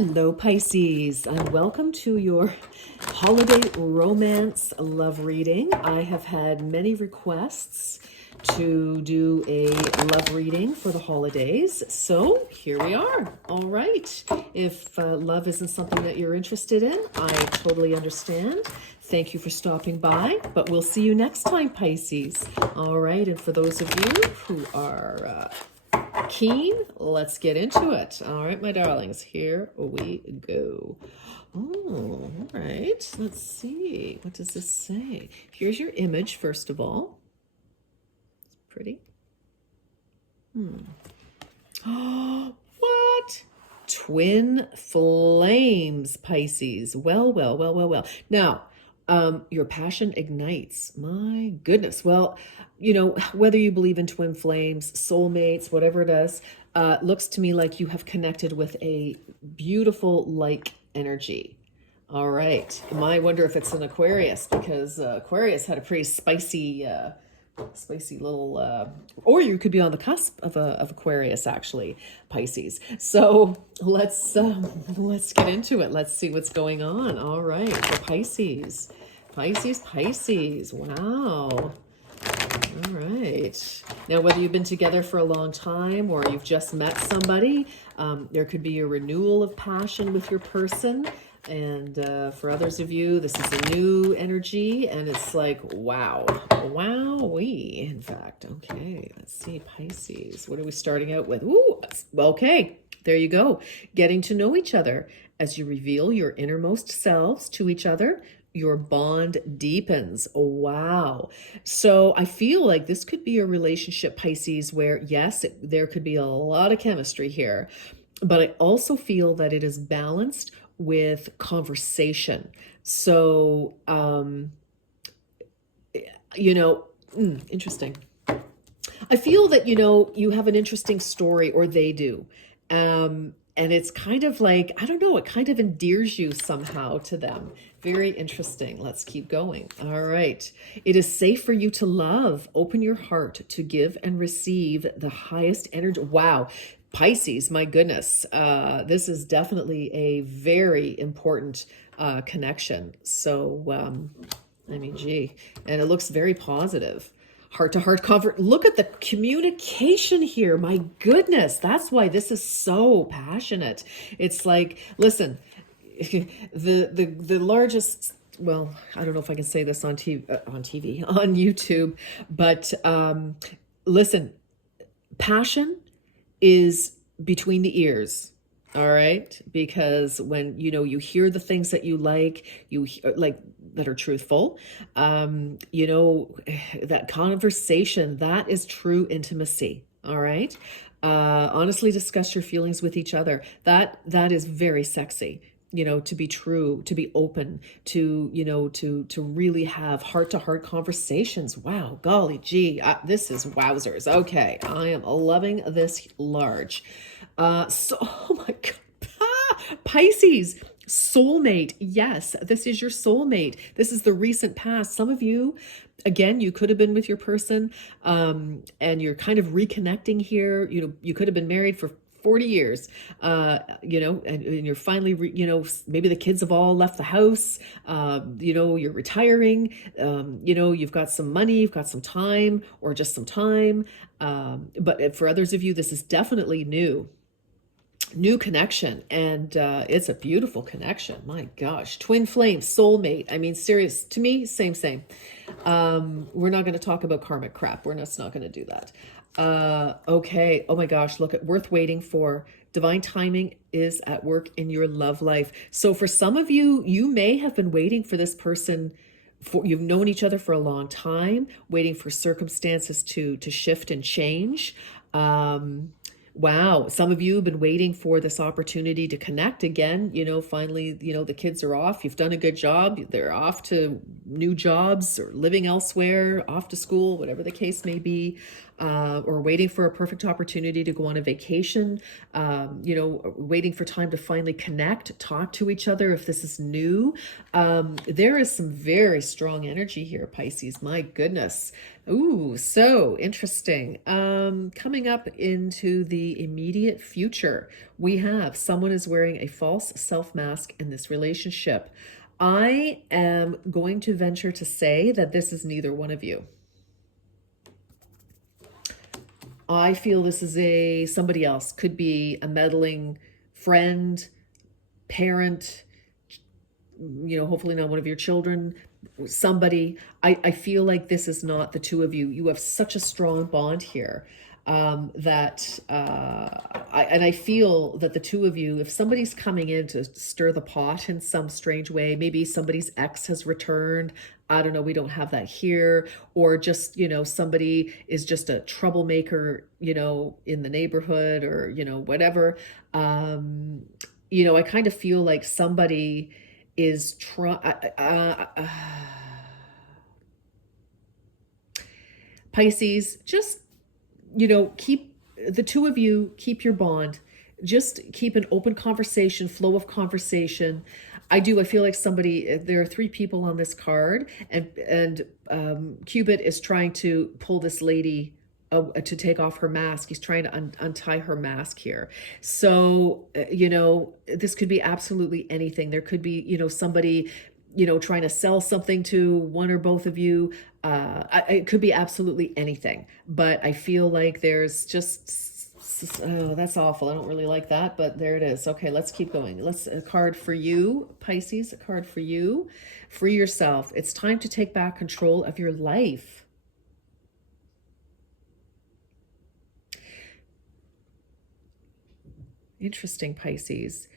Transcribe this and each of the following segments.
Hello, Pisces, and welcome to your holiday romance love reading. I have had many requests to do a love reading for the holidays, so here we are. All right. If love isn't something that you're interested in, I totally understand. Thank you for stopping by, but we'll see you next time, Pisces. All right, and for those of you who are keen, let's get into it. All right, my darlings, here we go. Oh, all right. Let's see. What does this say? Here's your image, first of all. It's pretty. Oh, what? Twin flames, Pisces. Well. Now, your passion ignites. My goodness. Well, you know, whether you believe in twin flames, soulmates, whatever it is, looks to me like you have connected with a beautiful like energy. All right. I wonder if it's an Aquarius, because Aquarius had a pretty spicy little, or you could be on the cusp of Aquarius, actually, Pisces. So let's get into it. Let's see what's going on. All right, for Pisces. Wow. All right. Now, whether you've been together for a long time or you've just met somebody, there could be a renewal of passion with your person. And for others of you, this is a new energy, and it's like, wow. Wowee, in fact. Okay, let's see, Pisces. What are we starting out with? Ooh, okay, there you go. Getting to know each other. As you reveal your innermost selves to each other, your bond deepens. Oh, wow. So I feel like this could be a relationship, Pisces, where, yes, there could be a lot of chemistry here, but I also feel that it is balanced with conversation. So, interesting. I feel that, you have an interesting story, or they do. And it's kind of like, I don't know, it kind of endears you somehow to them. Very interesting. Let's keep going. All right. It is safe for you to love. Open your heart to give and receive the highest energy. Wow. Pisces, my goodness. This is definitely a very important connection. So, gee. And it looks very positive. Heart-to-heart convert. Look at the communication here. My goodness. That's why this is so passionate. It's like, listen, the largest, well, I don't know if I can say this on TV, on YouTube, but listen, passion is between the ears. All right, because when you hear the things that you like that are truthful, that conversation, that is true intimacy. All right, honestly discuss your feelings with each other. That is very sexy. To be true, to be open, to really have heart-to-heart conversations. Wow, golly gee, this is wowzers. Okay, I am loving this large. Oh my God, Pisces, soulmate. Yes, this is your soulmate. This is the recent past. Some of you, again, you could have been with your person, and you're kind of reconnecting here. You could have been married for 40 years, and you're finally, maybe the kids have all left the house, you're retiring, you've got some money, you've got some time, or just some time. But for others of you, this is definitely new connection, and it's a beautiful connection. My gosh, twin flame, soulmate. I mean, serious, to me, same. We're not going to talk about karmic crap. We're not going to do that. Okay. Oh my gosh, look at worth waiting for. Divine timing is at work in your love life. So for some of you, you may have been waiting for this person. You've known each other for a long time, waiting for circumstances to shift and change. Wow. Some of you have been waiting for this opportunity to connect again. Finally, the kids are off. You've done a good job. They're off to new jobs or living elsewhere, off to school, whatever the case may be. or waiting for a perfect opportunity to go on a vacation, waiting for time to finally connect, talk to each other if this is new. There is some very strong energy here, Pisces. My goodness. Ooh, so interesting. Coming up into the immediate future, we have someone is wearing a false self mask in this relationship. I am going to venture to say that this is neither one of you. I feel this is somebody else. Could be a meddling friend, parent, hopefully not one of your children, somebody. I feel like this is not the two of you. You have such a strong bond here, I feel that the two of you, if somebody's coming in to stir the pot in some strange way, maybe somebody's ex has returned. I don't know, we don't have that here. Or just, somebody is just a troublemaker, in the neighborhood, or, whatever. I kind of feel like somebody is Pisces, just, keep the two of you, keep your bond. Just keep an open conversation, flow of conversation. I feel like there are three people on this card, and Cupid is trying to pull this lady to take off her mask. He's trying to untie her mask here. So, this could be absolutely anything. There could be, somebody, trying to sell something to one or both of you. It could be absolutely anything. But I feel like there's just, oh, that's awful. I don't really like that, but there it is. Okay, let's keep going. A card for you, Pisces, a card for you. Free yourself. It's time to take back control of your life. Interesting, Pisces.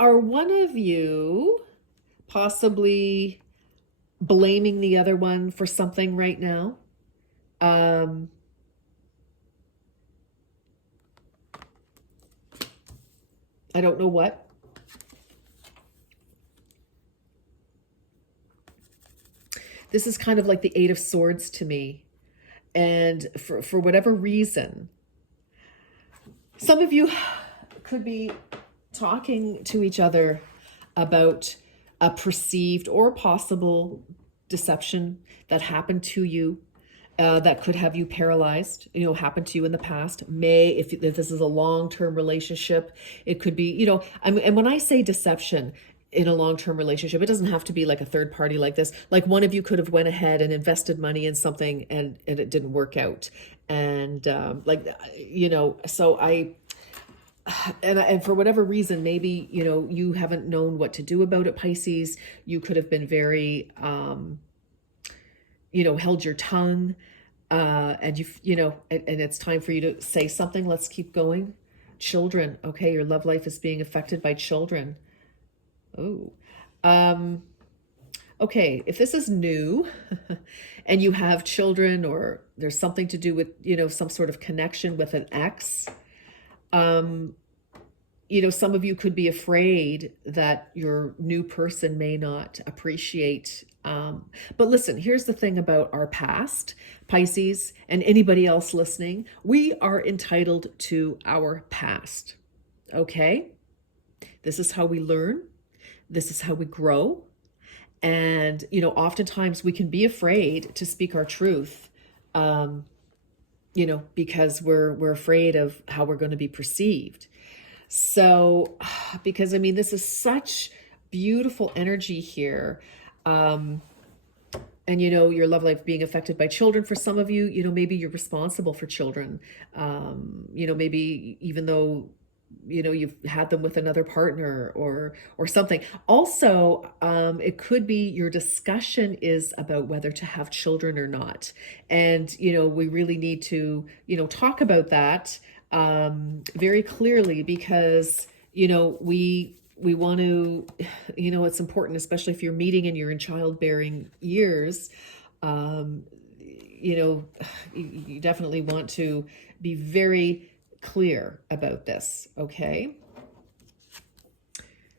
Are one of you possibly blaming the other one for something right now? I don't know what. This is kind of like the Eight of Swords to me. And for whatever reason, some of you could be talking to each other about a perceived or possible deception that happened to you, that could have you paralyzed, happened to you in the past. If this is a long-term relationship, it could be, and when I say deception in a long-term relationship, it doesn't have to be like a third party like this. Like one of you could have went ahead and invested money in something and it didn't work out. And so and for whatever reason, maybe, you haven't known what to do about it, Pisces. You could have been very, held your tongue, and and it's time for you to say something. Let's keep going. Children. Okay. Your love life is being affected by children. Oh, okay. If this is new and you have children, or there's something to do with, some sort of connection with an ex, some of you could be afraid that your new person may not appreciate. But listen, here's the thing about our past, Pisces, and anybody else listening. We are entitled to our past. Okay? This is how we learn. This is how we grow. And, oftentimes we can be afraid to speak our truth, because we're afraid of how we're going to be perceived. So, because this is such beautiful energy here. And, your love life being affected by children. For some of you, maybe you're responsible for children. Maybe even though, you've had them with another partner or something. Also, it could be your discussion is about whether to have children or not. And, we really need to, talk about that very clearly, because, we want to, it's important, especially if you're meeting and you're in childbearing years, you definitely want to be very clear about this. Okay.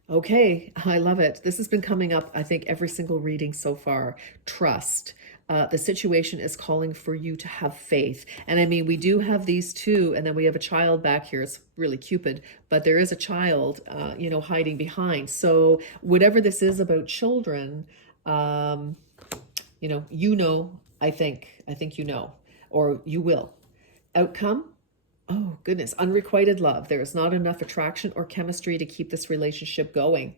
Okay, I love it. This has been coming up, I think, every single reading so far. Trust. The situation is calling for you to have faith. And I mean, we do have these two, and then we have a child back here. It's really Cupid, but there is a child, hiding behind. So whatever this is about children, um, I think or you will. Outcome, oh, goodness. Unrequited love. There is not enough attraction or chemistry to keep this relationship going.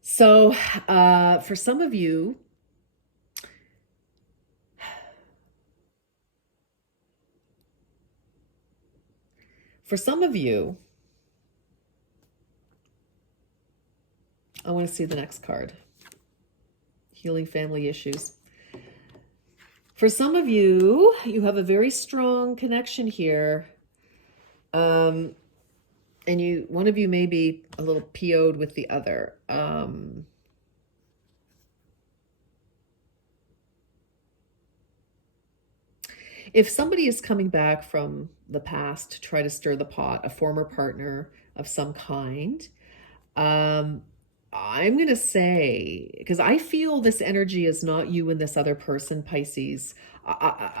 So, for some of you, I want to see the next card. Healing family issues. For some of you, you have a very strong connection here. And one of you may be a little PO'd with the other. If somebody is coming back from the past to try to stir the pot, a former partner of some kind, I'm going to say, because I feel this energy is not you and this other person, Pisces.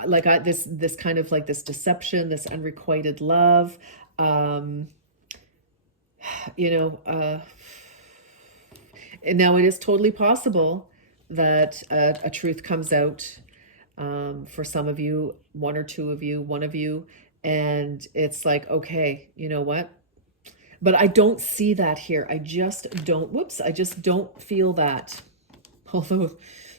This kind of like this deception, this unrequited love, and now it is totally possible that a truth comes out, for some of you, one or two of you, one of you, and it's like, okay, you know what? But I don't see that here. I just don't feel that. Although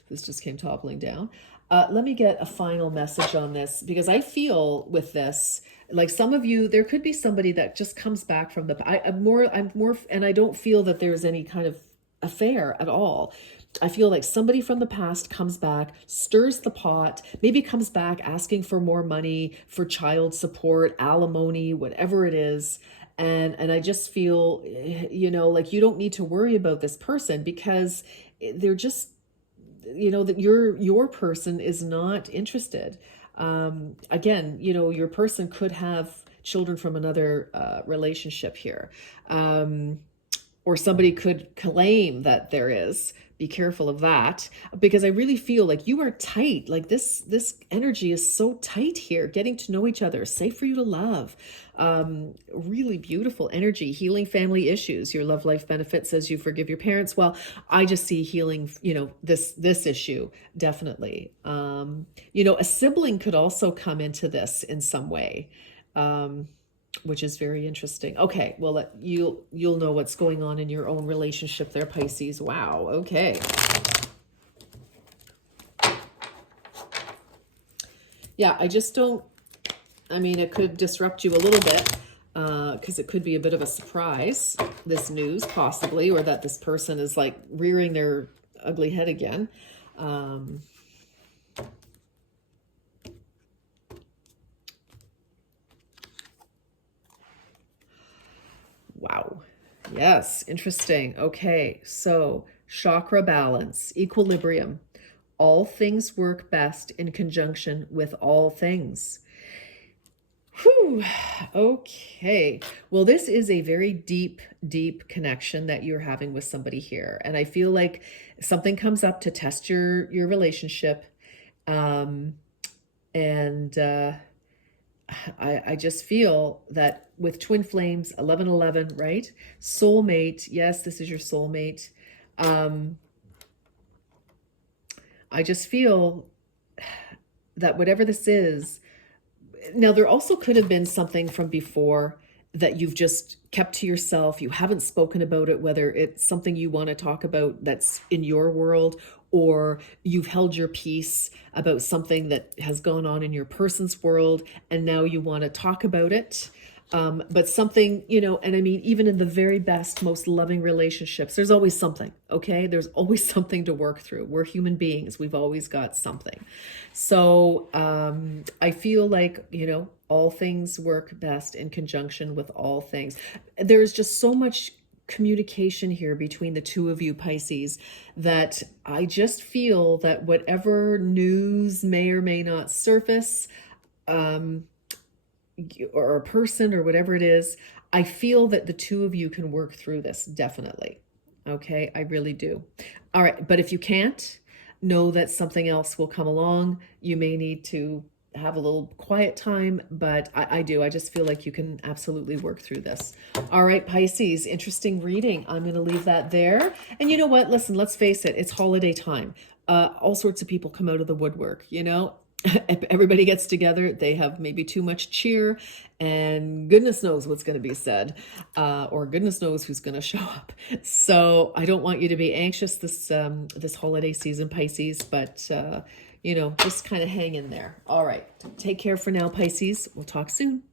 this just came toppling down. Let me get a final message on this, because I feel with this, like some of you, there could be somebody that just comes back from I'm more, and I don't feel that there's any kind of affair at all. I feel like somebody from the past comes back, stirs the pot, maybe comes back asking for more money for child support, alimony, whatever it is. And I just feel, like you don't need to worry about this person, because they're just, that your person is not interested. Again, your person could have children from another relationship here. Or somebody could claim that there is. Be careful of that, because I really feel like you are tight. Like this energy is so tight here, getting to know each other, safe for you to love. Really beautiful energy, healing family issues. Your love life benefits as you forgive your parents. Well, I just see healing, this issue, definitely. A sibling could also come into this in some way. Which is very interesting. Okay, well, you'll know what's going on in your own relationship there, Pisces. Wow, okay. Yeah, I just don't, it could disrupt you a little bit, because it could be a bit of a surprise, this news, possibly, or that this person is like rearing their ugly head again. Wow. Yes, interesting. Okay, so chakra balance, equilibrium. All things work best in conjunction with all things. Whew. Okay. Well, this is a very deep, deep connection that you're having with somebody here. And I feel like something comes up to test your relationship. I just feel that with twin flames, 1111, right? Soulmate. Yes, this is your soulmate. I just feel that whatever this is, now there also could have been something from before that you've just kept to yourself. You haven't spoken about it, whether it's something you want to talk about that's in your world, or you've held your peace about something that has gone on in your person's world, and now you want to talk about it. But something, and I mean, even in the very best, most loving relationships, there's always something, okay? There's always something to work through. We're human beings. We've always got something. So I feel like, all things work best in conjunction with all things. There's just so much communication here between the two of you, Pisces, that I just feel that whatever news may or may not surface, or a person or whatever it is, I feel that the two of you can work through this, definitely. Okay, I really do. All right, but if you can't, know that something else will come along. You may need to have a little quiet time, but I do. I just feel like you can absolutely work through this. All right, Pisces, interesting reading. I'm going to leave that there. And you know what? Listen, let's face it, it's holiday time. All sorts of people come out of the woodwork, you know? Everybody gets together, they have maybe too much cheer, and goodness knows what's going to be said, or goodness knows who's going to show up. So I don't want you to be anxious this holiday season, Pisces, but you know, just kind of hang in there. All right, take care for now, Pisces. We'll talk soon.